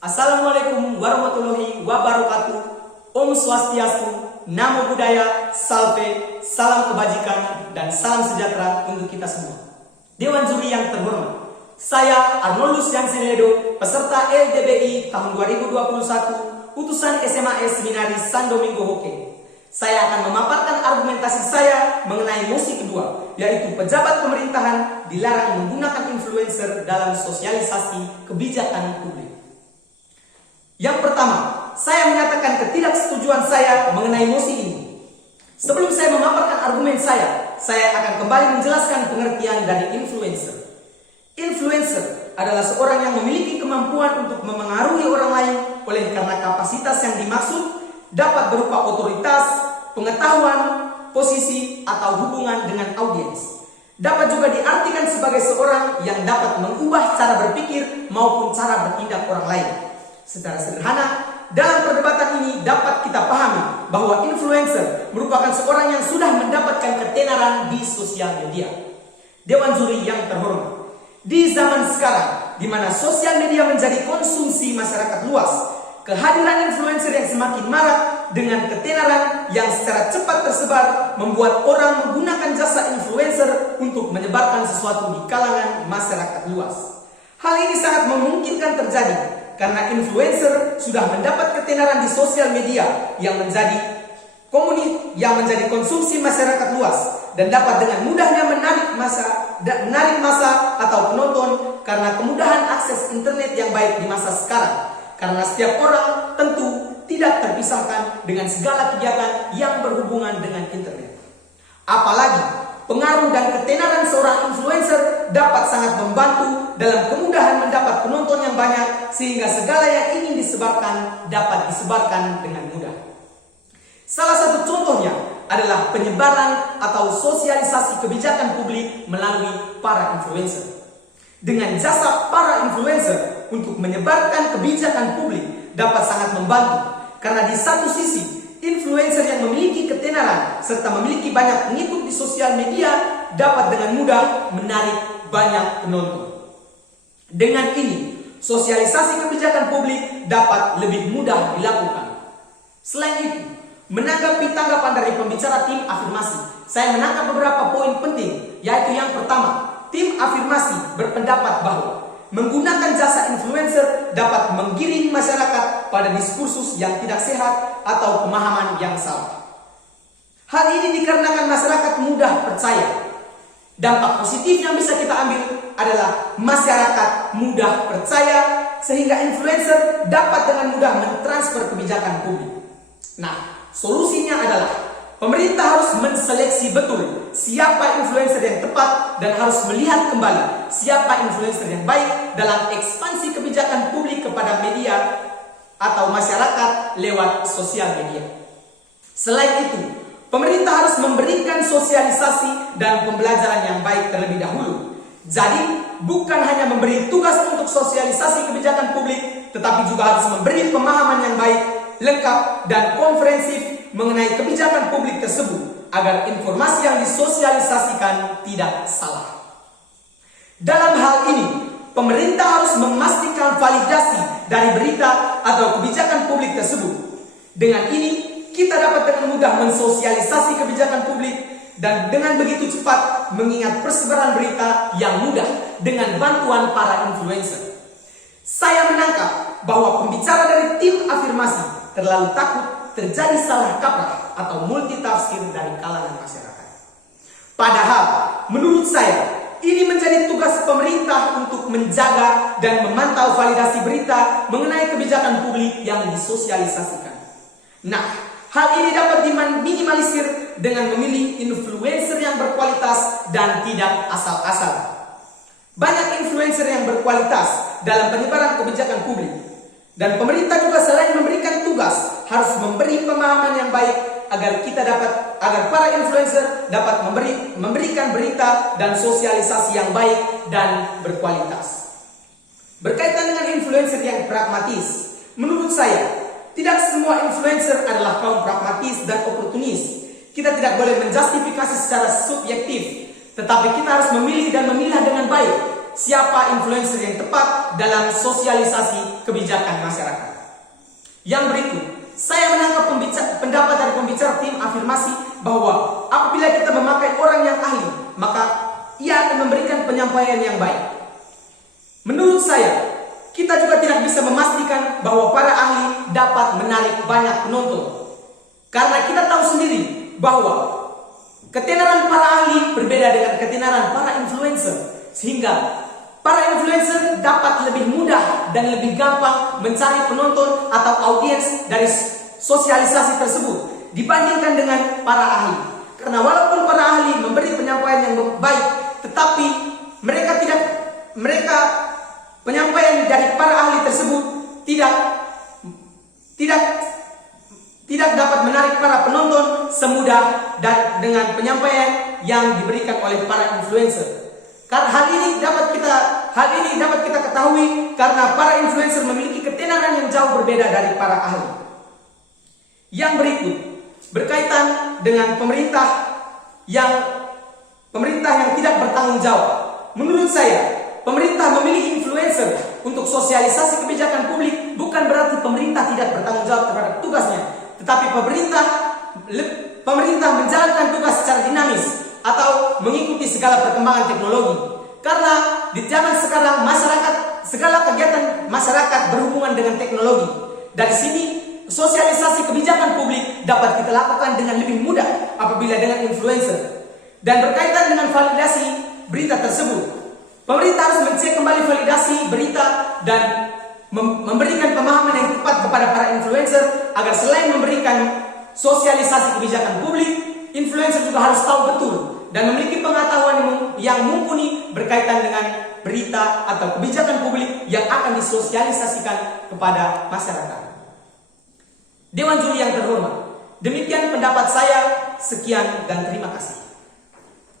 Assalamualaikum warahmatullahi wabarakatuh. Om Swastiastu, Namo Buddhaya, Salve, salam kebajikan dan salam sejahtera untuk kita semua. Dewan juri yang terhormat, saya Arnoldus Yansen-Ledo, peserta LDBI tahun 2021, utusan SMA Seminaris San Domingo Hoke. Saya akan memaparkan argumentasi saya mengenai mosi kedua, yaitu pejabat pemerintahan dilarang menggunakan influencer dalam sosialisasi kebijakan publik. Yang pertama, saya menyatakan ketidaksetujuan saya mengenai mosi ini. Sebelum saya memaparkan argumen saya akan kembali menjelaskan pengertian dari influencer. Influencer adalah seorang yang memiliki kemampuan untuk memengaruhi orang lain oleh karena kapasitas yang dimaksud dapat berupa otoritas, pengetahuan, posisi, atau hubungan dengan audiens. Dapat juga diartikan sebagai seorang yang dapat mengubah cara berpikir maupun cara bertindak orang lain. Secara sederhana, dalam perdebatan ini dapat kita pahami bahwa influencer merupakan seorang yang sudah mendapatkan ketenaran di sosial media. Dewan juri yang terhormat, di zaman sekarang di mana sosial media menjadi konsumsi masyarakat luas, kehadiran influencer yang semakin marak dengan ketenaran yang secara cepat tersebar membuat orang menggunakan jasa influencer untuk menyebarkan sesuatu di kalangan masyarakat luas. Hal ini sangat memungkinkan terjadi karena influencer sudah mendapat ketenaran di sosial media yang menjadi konsumsi masyarakat luas dan dapat dengan mudahnya menarik massa atau penonton karena kemudahan akses internet yang baik di masa sekarang. Karena setiap orang tentu tidak terpisahkan dengan segala kegiatan yang berhubungan dengan internet. Apalagi pengaruh dan ketenaran seorang influencer dapat sangat membantu dalam kemudahan mendapat penonton yang banyak sehingga segala yang ingin disebarkan dapat disebarkan dengan mudah. Salah satu contohnya adalah penyebaran atau sosialisasi kebijakan publik melalui para influencer. Dengan jasa para influencer untuk menyebarkan kebijakan publik dapat sangat membantu karena di satu sisi influencer yang memiliki ketenaran serta memiliki banyak pengikut di sosial media dapat dengan mudah menarik banyak penonton. Dengan ini, sosialisasi kebijakan publik dapat lebih mudah dilakukan. Selain itu, menanggapi tanggapan dari pembicara tim afirmasi, saya menangkap beberapa poin penting, yaitu yang pertama, tim afirmasi berpendapat bahwa menggunakan jasa influencer dapat menggiring masyarakat pada diskursus yang tidak sehat atau pemahaman yang salah. Hal ini dikarenakan masyarakat mudah percaya. Dampak positif yang bisa kita ambil adalah masyarakat mudah percaya sehingga influencer dapat dengan mudah mentransfer kebijakan publik. Nah, solusinya adalah pemerintah harus menseleksi betul siapa influencer yang tepat dan harus melihat kembali siapa influencer yang baik dalam ekspansi kebijakan publik kepada media atau masyarakat lewat sosial media. Selain itu, pemerintah harus memberikan sosialisasi dan pembelajaran yang baik terlebih dahulu. Jadi, bukan hanya memberi tugas untuk sosialisasi kebijakan publik, tetapi juga harus memberi pemahaman yang baik, lengkap, dan komprehensif mengenai kebijakan publik tersebut agar informasi yang disosialisasikan tidak salah. Dalam hal ini, pemerintah harus memastikan validasi dari berita atau kebijakan publik tersebut. Dengan ini, kita dapat dengan mudah mensosialisasi kebijakan publik dan dengan begitu cepat mengingat persebaran berita yang mudah dengan bantuan para influencer. Saya menangkap bahwa pembicara dari tim afirmasi terlalu takut terjadi salah kaprah atau multitafsir dari kalangan masyarakat. Padahal, menurut saya, ini menjadi tugas pemerintah untuk menjaga dan memantau validasi berita mengenai kebijakan publik yang disosialisasikan. Nah, hal ini dapat diminimalisir dengan memilih influencer yang berkualitas dan tidak asal-asalan. Banyak influencer yang berkualitas dalam penyebaran kebijakan publik. Dan pemerintah juga selain memberikan tugas harus memberi pemahaman yang baik agar para influencer dapat memberikan berita dan sosialisasi yang baik dan berkualitas. Berkaitan dengan influencer yang pragmatis, menurut saya tidak semua influencer adalah kaum pragmatis dan oportunis. Kita tidak boleh menjustifikasi secara subjektif, tetapi kita harus memilih dan memilah dengan baik siapa influencer yang tepat dalam sosialisasi kebijakan masyarakat. Yang berikut, saya menangkap pendapat dari pembicara tim afirmasi bahwa apabila kita memakai orang yang ahli, maka ia akan memberikan penyampaian yang baik. Menurut saya, kita juga tidak bisa memastikan bahwa para ahli dapat menarik banyak penonton. Karena kita tahu sendiri bahwa ketenaran para ahli berbeda dengan ketenaran para influencer. Sehingga para influencer dapat lebih mudah dan lebih gampang mencari penonton atau audiens dari sosialisasi tersebut dibandingkan dengan para ahli. Karena walaupun para ahli memberi penyampaian yang baik, tetapi penyampaian dari para ahli tersebut tidak dapat menarik para penonton semudah dengan penyampaian yang diberikan oleh para influencer. Karena hal ini dapat kita ketahui karena para influencer memiliki ketenaran yang jauh berbeda dari para ahli. Yang berikut berkaitan dengan pemerintah yang tidak bertanggung jawab. Menurut saya, pemerintah memilih influencer untuk sosialisasi kebijakan publik bukan berarti pemerintah tidak bertanggung jawab terhadap tugasnya, tetapi pemerintah menjalankan tugas secara dinamis atau mengikuti segala perkembangan teknologi. Karena di zaman sekarang segala kegiatan masyarakat berhubungan dengan teknologi. Dari sini sosialisasi kebijakan publik dapat kita lakukan dengan lebih mudah apabila dengan influencer. Dan berkaitan dengan validasi berita tersebut, pemerintah harus mencek kembali validasi berita dan memberikan pemahaman yang tepat kepada para influencer agar selain memberikan sosialisasi kebijakan publik, influencer juga harus tahu betul dan memiliki pengetahuan yang mumpuni berkaitan dengan berita atau kebijakan publik yang akan disosialisasikan kepada masyarakat. Dewan Juri yang terhormat, demikian pendapat saya. Sekian dan terima kasih.